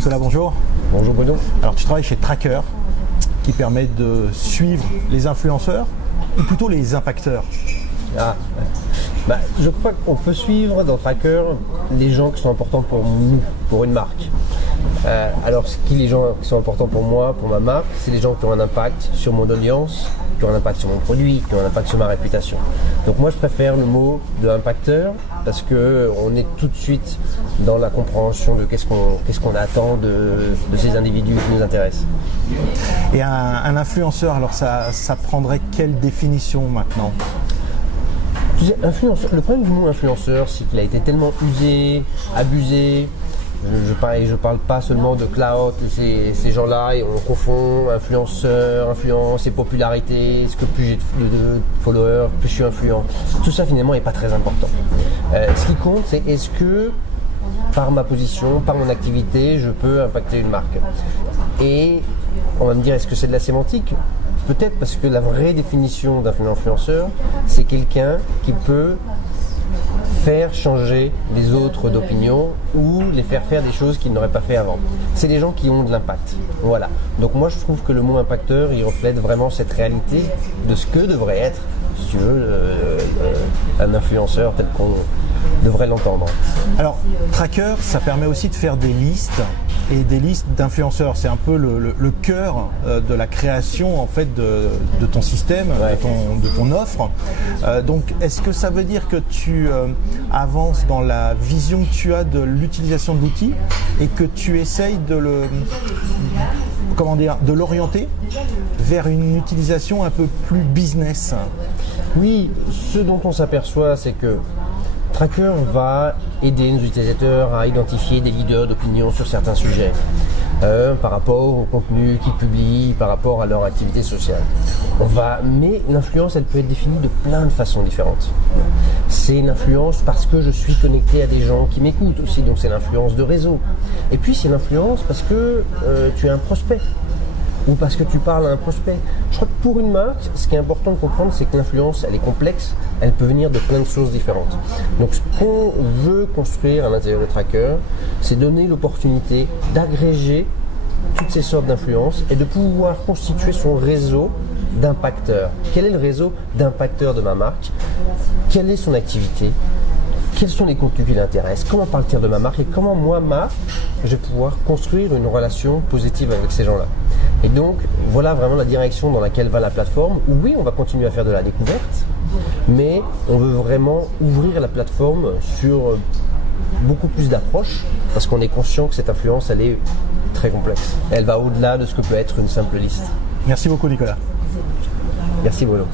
Nicolas, bonjour. Bonjour Bruno. Alors tu travailles chez Tracker qui permet de suivre les influenceurs ou plutôt les impacteurs. Je crois qu'on peut suivre dans Tracker les gens qui sont importants pour nous, pour une marque. Alors les gens qui sont importants pour moi, pour ma marque, c'est les gens qui ont un impact sur mon audience, qui ont un impact sur mon produit, qui ont un impact sur ma réputation. Donc moi je préfère le mot de impacteur parce qu'on est tout de suite dans la compréhension de qu'est-ce qu'on attend de ces individus qui nous intéressent. Et un influenceur, alors ça prendrait quelle définition maintenant ? Le problème du mot influenceur, c'est qu'il a été tellement usé, abusé. Je parle pas seulement de cloud, ces gens-là, et on confond influenceur, influence et popularité. Est-ce que plus j'ai de followers, plus je suis influent. Tout ça finalement n'est pas très important. Ce qui compte, c'est est-ce que par ma position, par mon activité, je peux impacter une marque. Et on va me dire, est-ce que c'est de la sémantique ? Peut-être, parce que la vraie définition d'un influenceur, c'est quelqu'un qui peut faire changer les autres d'opinion ou les faire faire des choses qu'ils n'auraient pas fait avant. C'est des gens qui ont de l'impact. Voilà. Donc moi je trouve que le mot impacteur, il reflète vraiment cette réalité de ce que devrait être, si tu veux, un influenceur tel qu'on devrait l'entendre. Alors Tracker, ça permet aussi de faire des listes et des listes d'influenceurs. C'est un peu le cœur de la création en fait de ton système, ouais, de ton offre. Donc est-ce que ça veut dire que tu avances dans la vision que tu as de l'utilisation de l'outil et que tu essayes de l'orienter vers une utilisation un peu plus business ? Oui, ce dont on s'aperçoit, c'est que Tracker va aider nos utilisateurs à identifier des leaders d'opinion sur certains sujets par rapport au contenu qu'ils publient, par rapport à leur activité sociale. Mais l'influence, elle peut être définie de plein de façons différentes. C'est l'influence parce que je suis connecté à des gens qui m'écoutent aussi, donc c'est l'influence de réseau. Et puis c'est l'influence parce que tu es un prospect. Ou parce que tu parles à un prospect. Je crois que pour une marque, ce qui est important de comprendre, c'est que l'influence, elle est complexe, elle peut venir de plein de choses différentes. Donc ce qu'on veut construire à l'intérieur de Tracker, c'est donner l'opportunité d'agréger toutes ces sortes d'influences et de pouvoir constituer son réseau d'impacteurs. Quel est le réseau d'impacteurs de ma marque ? Quelle est son activité ? Quels sont les contenus qui l'intéressent ? Comment parle-t-il de ma marque ? Et comment moi, je vais pouvoir construire une relation positive avec ces gens-là ? Et donc, voilà vraiment la direction dans laquelle va la plateforme. Oui, on va continuer à faire de la découverte, mais on veut vraiment ouvrir la plateforme sur beaucoup plus d'approches, parce qu'on est conscient que cette influence, elle est très complexe. Elle va au-delà de ce que peut être une simple liste. Merci beaucoup Nicolas. Merci Bruno.